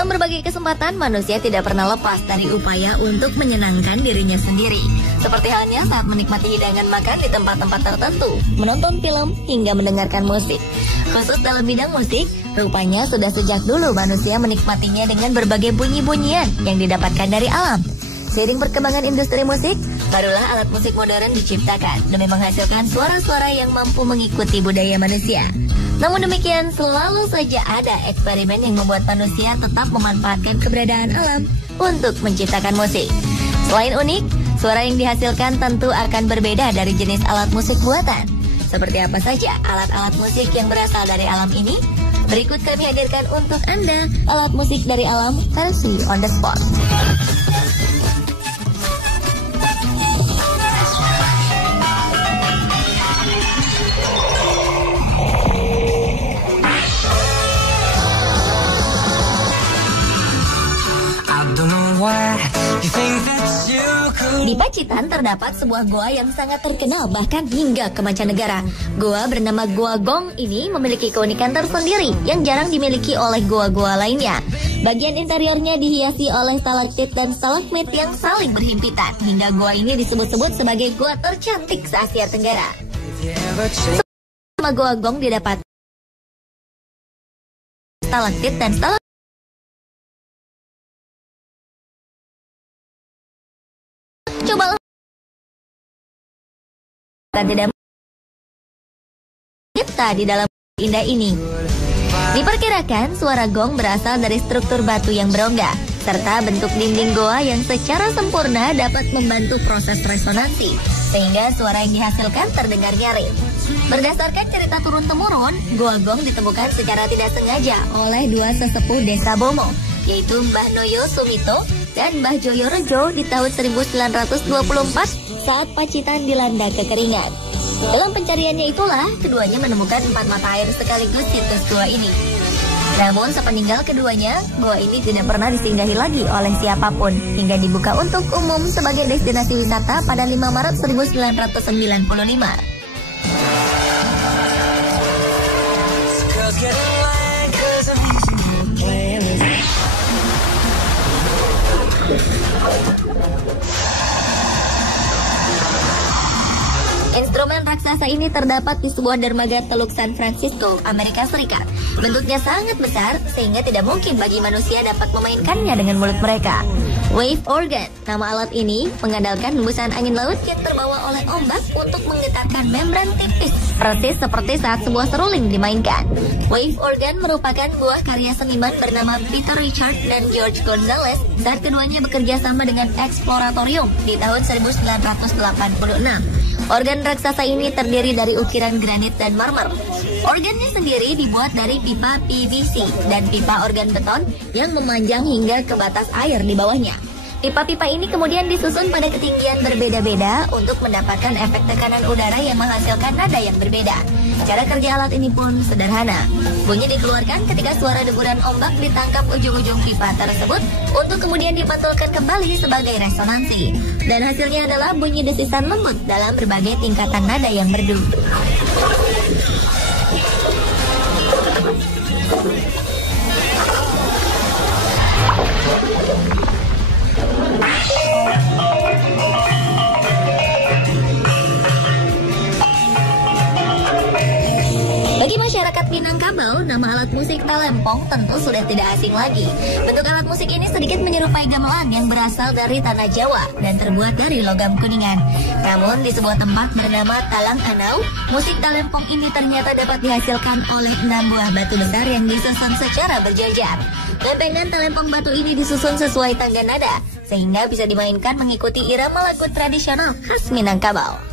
Dalam berbagai kesempatan, manusia tidak pernah lepas dari upaya untuk menyenangkan dirinya sendiri. Seperti halnya saat menikmati hidangan makan di tempat-tempat tertentu, menonton film, hingga mendengarkan musik. Khusus dalam bidang musik, rupanya sudah sejak dulu manusia menikmatinya dengan berbagai bunyi-bunyian yang didapatkan dari alam. Seiring perkembangan industri musik, barulah alat musik modern diciptakan demi menghasilkan suara-suara yang mampu mengikuti budaya manusia. Namun demikian, selalu saja ada eksperimen yang membuat manusia tetap memanfaatkan keberadaan alam untuk menciptakan musik. Selain unik, suara yang dihasilkan tentu akan berbeda dari jenis alat musik buatan. Seperti apa saja alat-alat musik yang berasal dari alam ini? Berikut kami hadirkan untuk Anda alat musik dari alam versi on the spot. Di Pacitan terdapat sebuah goa yang sangat terkenal bahkan hingga ke mancanegara. Goa bernama Goa Gong ini memiliki keunikan tersendiri yang jarang dimiliki oleh goa-goa lainnya. Bagian interiornya dihiasi oleh stalaktit dan stalagmit yang saling berhimpitan, hingga goa ini disebut-sebut sebagai goa tercantik se-Asia Tenggara. Nama Goa Gong didapat stalaktit dan stalagmit. Cobalah tidak kita di dalam indah ini. Diperkirakan suara gong berasal dari struktur batu yang berongga serta bentuk dinding goa yang secara sempurna dapat membantu proses resonansi sehingga suara yang dihasilkan terdengar nyaring. Berdasarkan cerita turun-temurun, goa gong ditemukan secara tidak sengaja oleh dua sesepuh desa Bomo, yaitu Mbah Noyo Sumito dan Mbah Joyo Rejo di tahun 1924 saat Pacitan dilanda kekeringan. Dalam pencariannya itulah, keduanya menemukan 4 mata air sekaligus situs gua ini. Namun sepeninggal keduanya, gua ini tidak pernah disinggahi lagi oleh siapapun hingga dibuka untuk umum sebagai destinasi wisata pada 5 Maret 1995. Instrumen raksasa ini terdapat di sebuah dermaga Teluk San Francisco, Amerika Serikat. Bentuknya sangat besar sehingga tidak mungkin bagi manusia dapat memainkannya dengan mulut mereka. Wave organ, nama alat ini mengandalkan hembusan angin laut yang terbawa oleh ombak untuk menggetarkan membran tipis, persis seperti saat sebuah seruling dimainkan. Wave organ merupakan buah karya seniman bernama Peter Richard dan George Gonzalez saat keduanya bekerja sama dengan Exploratorium di tahun 1986. Organ raksasa ini terdiri dari ukiran granit dan marmer. Organnya sendiri dibuat dari pipa PVC dan pipa organ beton yang memanjang hingga ke batas air di bawahnya. Pipa-pipa ini kemudian disusun pada ketinggian berbeda-beda untuk mendapatkan efek tekanan udara yang menghasilkan nada yang berbeda. Cara kerja alat ini pun sederhana. Bunyi dikeluarkan ketika suara deburan ombak ditangkap ujung-ujung pipa tersebut untuk kemudian dipantulkan kembali sebagai resonansi. Dan hasilnya adalah bunyi desisan lembut dalam berbagai tingkatan nada yang merdu. Bagi masyarakat Minangkabau, nama alat musik talempong tentu sudah tidak asing lagi. Bentuk alat musik ini sedikit menyerupai gamelan yang berasal dari tanah Jawa dan terbuat dari logam kuningan. Namun di sebuah tempat bernama Talang Anau, musik talempong ini ternyata dapat dihasilkan oleh 6 buah batu besar yang disusun secara berjajar. Lempengan talempong batu ini disusun sesuai tangga nada, sehingga bisa dimainkan mengikuti irama lagu tradisional khas Minangkabau.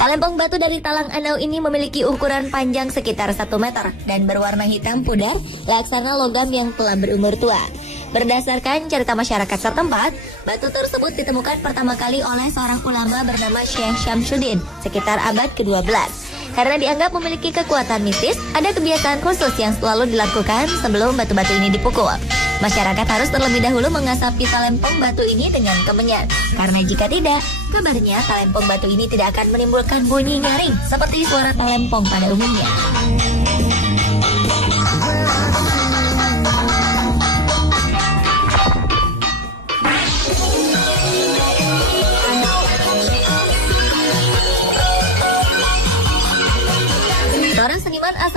Talempong batu dari Talang Anau ini memiliki ukuran panjang sekitar 1 meter dan berwarna hitam pudar, laksana logam yang telah berumur tua. Berdasarkan cerita masyarakat setempat, batu tersebut ditemukan pertama kali oleh seorang ulama bernama Syekh Syamsuddin sekitar abad ke-12. Karena dianggap memiliki kekuatan mistis, ada kebiasaan khusus yang selalu dilakukan sebelum batu-batu ini dipukul. Masyarakat harus terlebih dahulu mengasapi talempong batu ini dengan kemenyan. Karena jika tidak, kabarnya talempong batu ini tidak akan menimbulkan bunyi nyaring seperti suara talempong pada umumnya.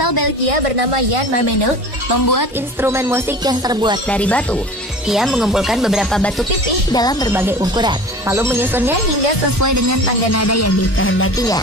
asal Belgia bernama Jan Marmenuk membuat instrumen musik yang terbuat dari batu. Ia mengumpulkan beberapa batu pipih dalam berbagai ukuran, lalu menyusunnya hingga sesuai dengan tangga nada yang dikehendakinya.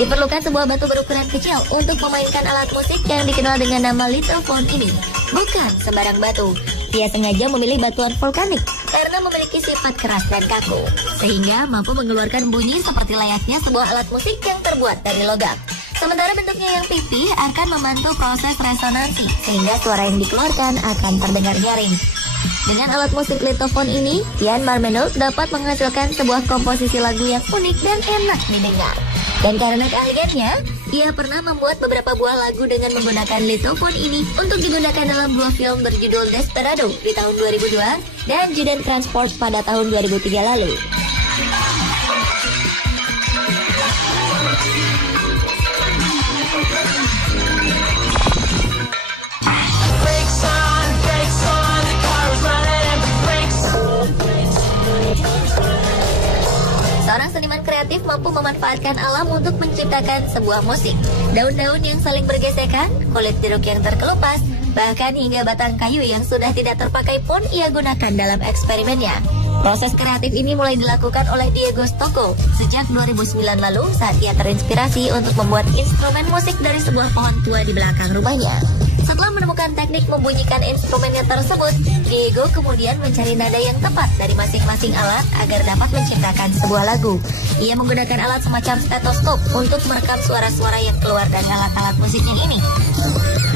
Diperlukan sebuah batu berukuran kecil untuk memainkan alat musik yang dikenal dengan nama Lithophone ini. Bukan sembarang batu. Ia sengaja memilih batuan vulkanik karena memiliki sifat keras dan kaku, sehingga mampu mengeluarkan bunyi seperti layaknya sebuah alat musik yang terbuat dari logam. Sementara bentuknya yang pipih akan membantu proses resonansi, sehingga suara yang dikeluarkan akan terdengar nyaring. Dengan alat musik Lithophone ini, Jan Marmenuk dapat menghasilkan sebuah komposisi lagu yang unik dan enak didengar. Dan karena keahliannya, ia pernah membuat beberapa buah lagu dengan menggunakan Lithophone ini untuk digunakan dalam dua film berjudul Desperado di tahun 2002 dan Juden Transport pada tahun 2003 lalu. Seorang seniman kreatif mampu memanfaatkan alam untuk menciptakan sebuah musik. Daun-daun yang saling bergesekan, kulit jeruk yang terkelupas, bahkan hingga batang kayu yang sudah tidak terpakai pun ia gunakan dalam eksperimennya. Proses kreatif ini mulai dilakukan oleh Diego Stocco sejak 2009 lalu saat ia terinspirasi untuk membuat instrumen musik dari sebuah pohon tua di belakang rumahnya. Setelah menemukan teknik membunyikan instrumennya tersebut, Diego kemudian mencari nada yang tepat dari masing-masing alat agar dapat menciptakan sebuah lagu. Ia menggunakan alat semacam stetoskop untuk merekam suara-suara yang keluar dari alat-alat musiknya ini.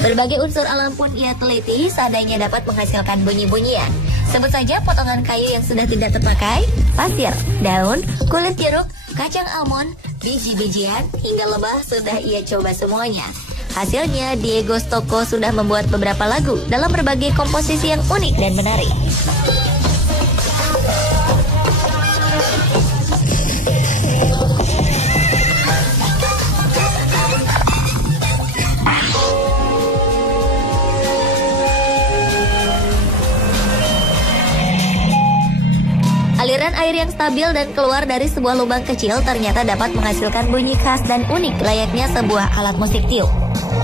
Berbagai unsur alam pun ia teliti seandainya dapat menghasilkan bunyi-bunyian. Sebut saja potongan kayu yang sudah tidak terpakai, pasir, daun, kulit jeruk, kacang almond, biji-bijian, hingga lebah sudah ia coba semuanya. Hasilnya, Diego Stocco sudah membuat beberapa lagu dalam berbagai komposisi yang unik dan menarik. Aliran air yang stabil dan keluar dari sebuah lubang kecil ternyata dapat menghasilkan bunyi khas dan unik layaknya sebuah alat musik tiup.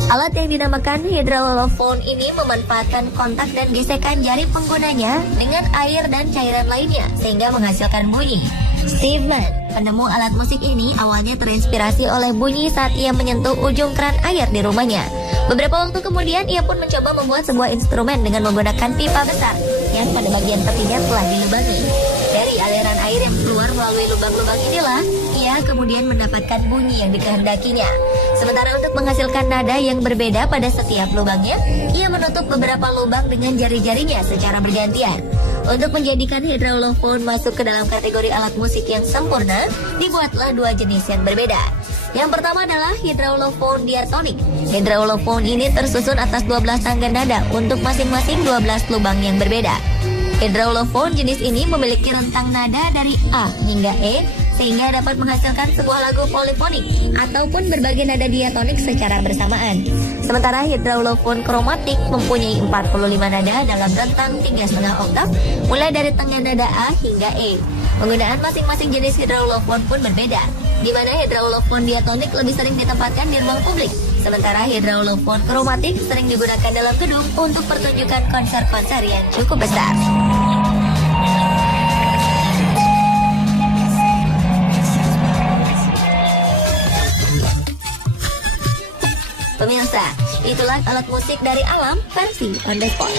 Alat yang dinamakan hydrolophone ini memanfaatkan kontak dan gesekan jari penggunanya dengan air dan cairan lainnya sehingga menghasilkan bunyi. Steve Mann, penemu alat musik ini, awalnya terinspirasi oleh bunyi saat ia menyentuh ujung keran air di rumahnya. Beberapa waktu kemudian ia pun mencoba membuat sebuah instrumen dengan menggunakan pipa besar yang pada bagian tepinya telah dilubangi. Dari aliran air yang keluar melalui lubang-lubang inilah, ia kemudian mendapatkan bunyi yang dikehendakinya. Sementara untuk menghasilkan nada yang berbeda pada setiap lubangnya, ia menutup beberapa lubang dengan jari-jarinya secara bergantian. Untuk menjadikan hydrolophone masuk ke dalam kategori alat musik yang sempurna, dibuatlah dua jenis yang berbeda. Yang pertama adalah hydrolophone diatonik. Hydrolophone ini tersusun atas 12 tangga nada untuk masing-masing 12 lubang yang berbeda. Hydrolophone jenis ini memiliki rentang nada dari A hingga E sehingga dapat menghasilkan sebuah lagu polifonik ataupun berbagai nada diatonik secara bersamaan. Sementara hydrolophone kromatik mempunyai 45 nada dalam rentang 3,5 oktav mulai dari tengah nada A hingga E. Penggunaan masing-masing jenis hydrolophone pun berbeda, di mana hydrolophone diatonik lebih sering ditempatkan di ruang publik, sementara hydrolophone kromatik sering digunakan dalam gedung untuk pertunjukan konser-konser yang cukup besar. Pemirsa, itulah alat musik dari alam versi on the spot.